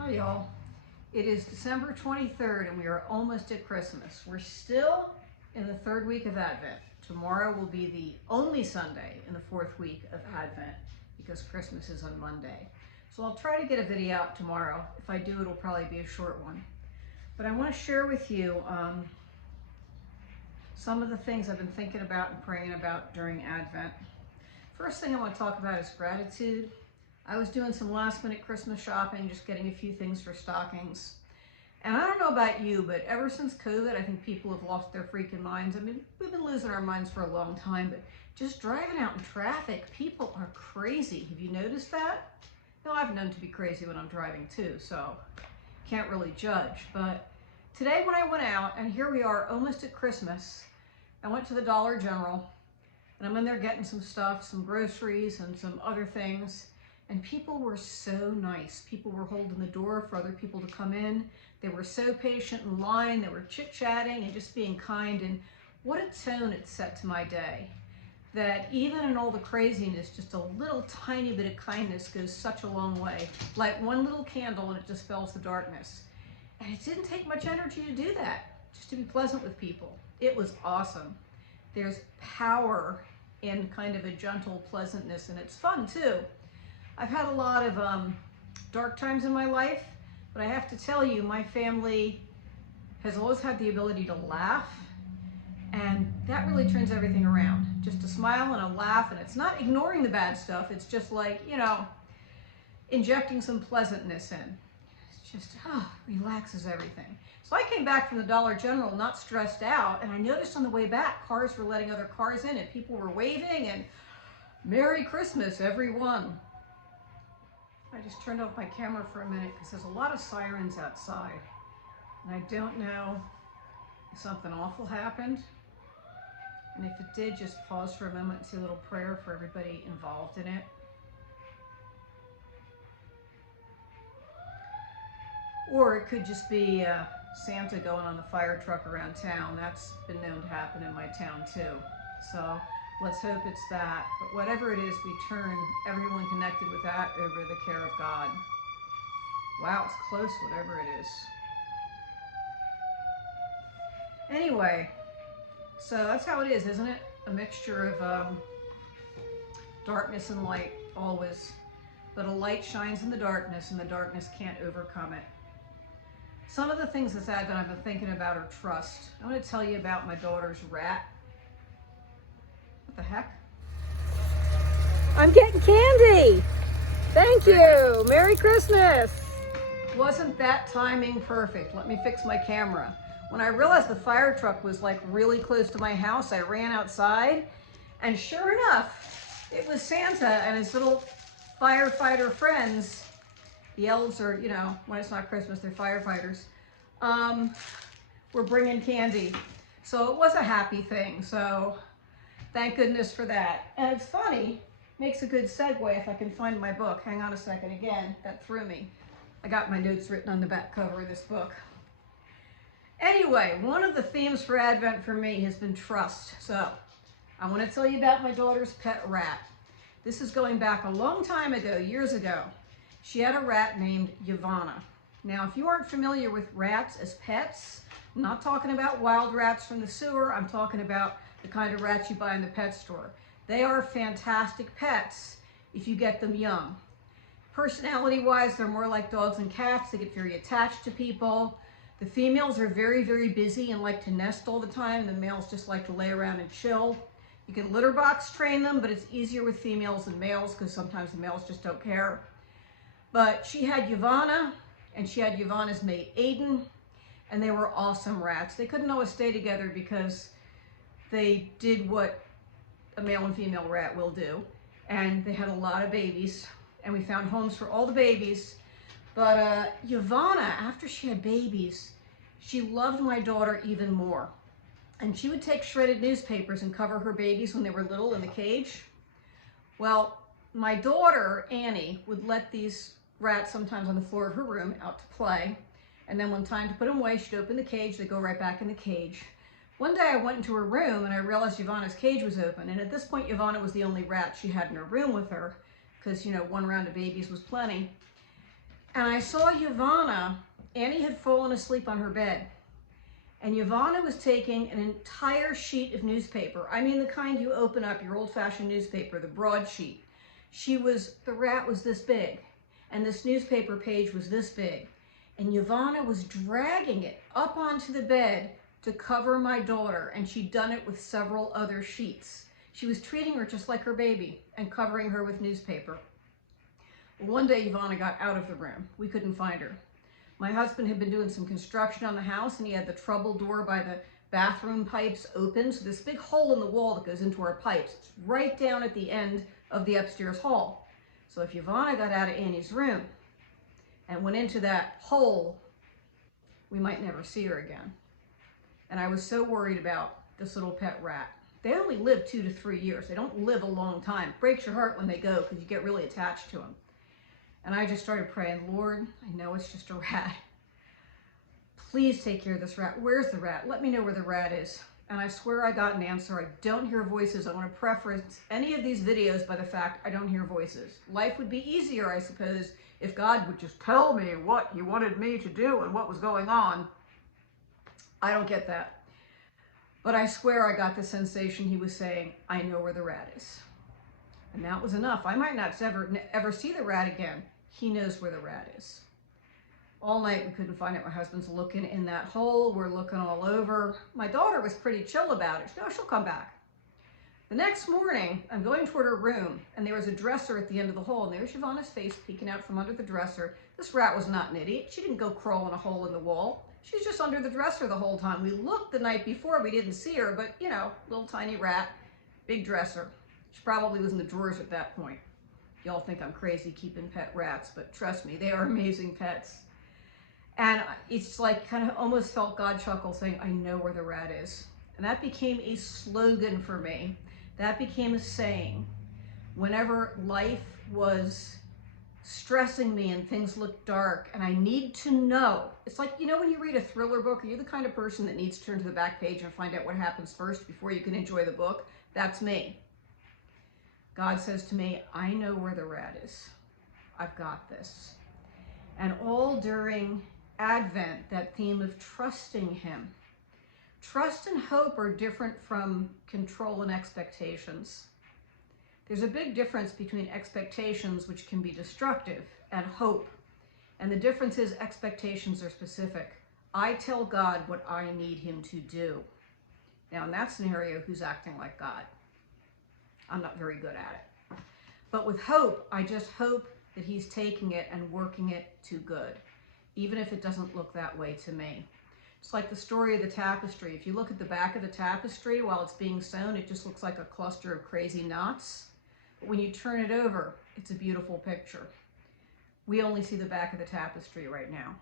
Hi y'all. It is December 23rd and we are almost at Christmas. We're still in the third week of Advent. Tomorrow will be the only Sunday in the fourth week of Advent because Christmas is on Monday. So I'll try to get a video out tomorrow. If I do, it'll probably be a short one. But I want to share with you some of the things I've been thinking about and praying about during Advent. First thing I want to talk about is gratitude. I was doing some last minute Christmas shopping, just getting a few things for stockings. And I don't know about you, but ever since COVID, I think people have lost their freaking minds. I mean, we've been losing our minds for a long time, but just driving out in traffic, people are crazy. Have you noticed that? No, I've known to be crazy when I'm driving too, so can't really judge. But today when I went out, and here we are almost at Christmas, I went to the Dollar General, and I'm in there getting some stuff, some groceries and some other things. And people were so nice. People were holding the door for other people to come in. They were so patient in line. They were chit-chatting and just being kind. And what a tone it set to my day. That even in all the craziness, just a little tiny bit of kindness goes such a long way. Like one little candle and it dispels the darkness. And it didn't take much energy to do that, just to be pleasant with people. It was awesome. There's power in kind of a gentle pleasantness, and it's fun too. I've had a lot of dark times in my life, but I have to tell you, my family has always had the ability to laugh, and that really turns everything around. Just a smile and a laugh, and it's not ignoring the bad stuff, it's just like, you know, injecting some pleasantness in. It's just, relaxes everything. So I came back from the Dollar General not stressed out, and I noticed on the way back, cars were letting other cars in, and people were waving, and Merry Christmas, everyone. I just turned off my camera for a minute because there's a lot of sirens outside. And I don't know if something awful happened. And if it did, just pause for a moment and say a little prayer for everybody involved in it. Or it could just be Santa going on the fire truck around town. That's been known to happen in my town too. So let's hope it's that. But whatever it is, we turn everyone connected with that over the care of God. Wow, it's close, whatever it is. Anyway, so that's how it is, isn't it? A mixture of darkness and light, always. But a light shines in the darkness, and the darkness can't overcome it. Some of the things this Advent I've been thinking about are trust. I want to tell you about my daughter's rat. What the heck? I'm getting candy. Thank you. Merry Christmas. Wasn't that timing perfect? Let me fix my camera. When I realized the fire truck was like really close to my house, I ran outside, and sure enough, it was Santa and his little firefighter friends. The elves are, you know, when it's not Christmas, they're firefighters. We're bringing candy. So it was a happy thing. So thank goodness for that. And it's funny, makes a good segue if I can find my book. Hang on a second again, that threw me. I got my notes written on the back cover of this book. Anyway, one of the themes for Advent for me has been trust. So I want to tell you about my daughter's pet rat. This is going back a long time ago, years ago. She had a rat named Yavana. Now, if you aren't familiar with rats as pets, I'm not talking about wild rats from the sewer. I'm talking about the kind of rats you buy in the pet store. They are fantastic pets if you get them young. Personality-wise, they're more like dogs and cats. They get very attached to people. The females are very, very busy and like to nest all the time. The males just like to lay around and chill. You can litter box train them, but it's easier with females than males because sometimes the males just don't care. But she had Yavana, and she had Yavana's mate Aiden, and they were awesome rats. They couldn't always stay together because they did what a male and female rat will do, and they had a lot of babies, and we found homes for all the babies. But Yavana, after she had babies, she loved my daughter even more. And she would take shredded newspapers and cover her babies when they were little in the cage. Well, my daughter, Annie, would let these rats sometimes on the floor of her room out to play. And then when time to put them away, she'd open the cage, they'd go right back in the cage. One day I went into her room and I realized Yavana's cage was open. And at this point, Yavana was the only rat she had in her room with her because, you know, one round of babies was plenty. And I saw Yvonne. Annie had fallen asleep on her bed. And Yvonne was taking an entire sheet of newspaper. I mean, the kind you open up, your old-fashioned newspaper, the broadsheet. The rat was this big, and this newspaper page was this big. And Yvonne was dragging it up onto the bed to cover my daughter, and she'd done it with several other sheets. She was treating her just like her baby and covering her with newspaper. One day, Yvonne got out of the room. We couldn't find her. My husband had been doing some construction on the house, and he had the trouble door by the bathroom pipes open. So this big hole in the wall that goes into our pipes, it's right down at the end of the upstairs hall. So if Yvonne got out of Annie's room and went into that hole, we might never see her again. And I was so worried about this little pet rat. They only live 2 to 3 years. They don't live a long time. It breaks your heart when they go because you get really attached to them. And I just started praying, Lord, I know it's just a rat. Please take care of this rat. Where's the rat? Let me know where the rat is. And I swear I got an answer. I don't hear voices. I want to preference any of these videos by the fact I don't hear voices. Life would be easier, I suppose, if God would just tell me what he wanted me to do and what was going on. I don't get that. But I swear I got the sensation he was saying, I know where the rat is. And that was enough. I might not ever see the rat again. He knows where the rat is. All night we couldn't find it. My husband's looking in that hole. We're looking all over. My daughter was pretty chill about it. She said, oh, she'll come back. The next morning, I'm going toward her room, and there was a dresser at the end of the hole, and there's Yvonne's face peeking out from under the dresser. This rat was not an idiot. She didn't go crawl in a hole in the wall. She was just under the dresser the whole time. We looked the night before. We didn't see her, but, you know, little tiny rat, big dresser. She probably was in the drawers at that point. Y'all think I'm crazy keeping pet rats, but trust me, they are amazing pets. And it's like kind of almost felt God chuckle saying, I know where the rat is. And that became a slogan for me. That became a saying. Whenever life was stressing me and things looked dark and I need to know, it's like, you know, when you read a thriller book, are you the kind of person that needs to turn to the back page and find out what happens first before you can enjoy the book? That's me. God says to me, I know where the rat is. I've got this. And all during Advent, that theme of trusting him. Trust and hope are different from control and expectations. There's a big difference between expectations, which can be destructive, and hope. And the difference is expectations are specific. I tell God what I need him to do. Now, in that scenario, who's acting like God? I'm not very good at it. But with hope, I just hope that he's taking it and working it to good, even if it doesn't look that way to me. It's like the story of the tapestry. If you look at the back of the tapestry while it's being sewn, it just looks like a cluster of crazy knots. But when you turn it over, it's a beautiful picture. We only see the back of the tapestry right now.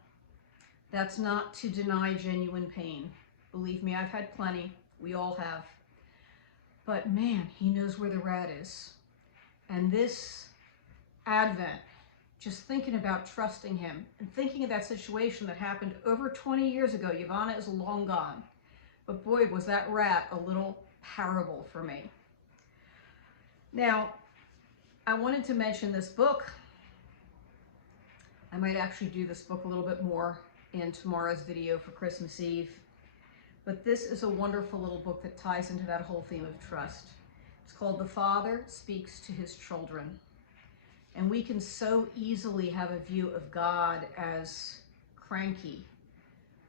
That's not to deny genuine pain. Believe me, I've had plenty. We all have. But man, he knows where the rat is. And this Advent, just thinking about trusting him and thinking of that situation that happened over 20 years ago. Yvonne is long gone. But boy, was that rat a little parable for me. Now, I wanted to mention this book. I might actually do this book a little bit more in tomorrow's video for Christmas Eve. But this is a wonderful little book that ties into that whole theme of trust. It's called The Father Speaks to His Children. And we can so easily have a view of God as cranky.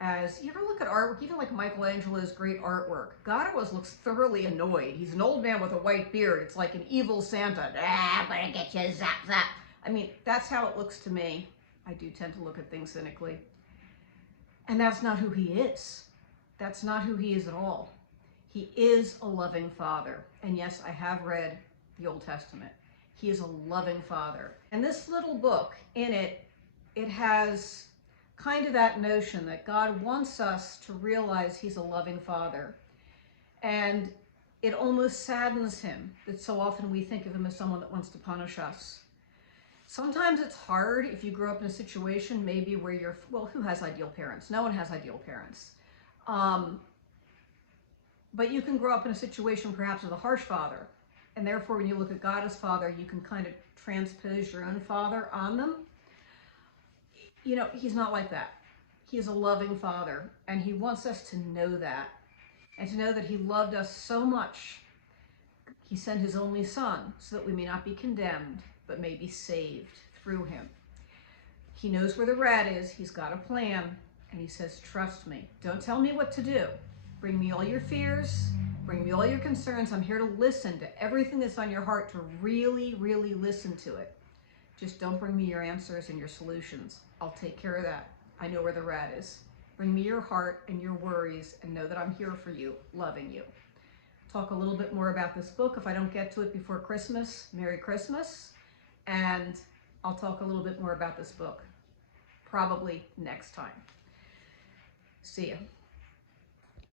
As you ever look at artwork, even like Michelangelo's great artwork, God always looks thoroughly annoyed. He's an old man with a white beard. It's like an evil Santa. I'm gonna get you, zap, zap. I mean, that's how it looks to me. I do tend to look at things cynically. And that's not who he is. That's not who he is at all. He is a loving father. And yes, I have read the Old Testament. He is a loving father. And this little book, in it, it has kind of that notion that God wants us to realize he's a loving father. And it almost saddens him that so often we think of him as someone that wants to punish us. Sometimes it's hard if you grow up in a situation maybe where you're, well, who has ideal parents? No one has ideal parents. But you can grow up in a situation perhaps with a harsh father. And therefore, when you look at God as Father, you can kind of transpose your own father on them. you know, he's not like that. He is a loving Father, and he wants us to know that, and to know that he loved us so much. He sent his only Son so that we may not be condemned, but may be saved through him. He knows where the rat is. He's got a plan, and he says, trust me. Don't tell me what to do. Bring me all your fears. Bring me all your concerns. I'm here to listen to everything that's on your heart, to really, really listen to it. Just don't bring me your answers and your solutions. I'll take care of that. I know where the rat is. Bring me your heart and your worries, and know that I'm here for you, loving you. Talk a little bit more about this book. If I don't get to it before Christmas, Merry Christmas. And I'll talk a little bit more about this book probably next time. See ya.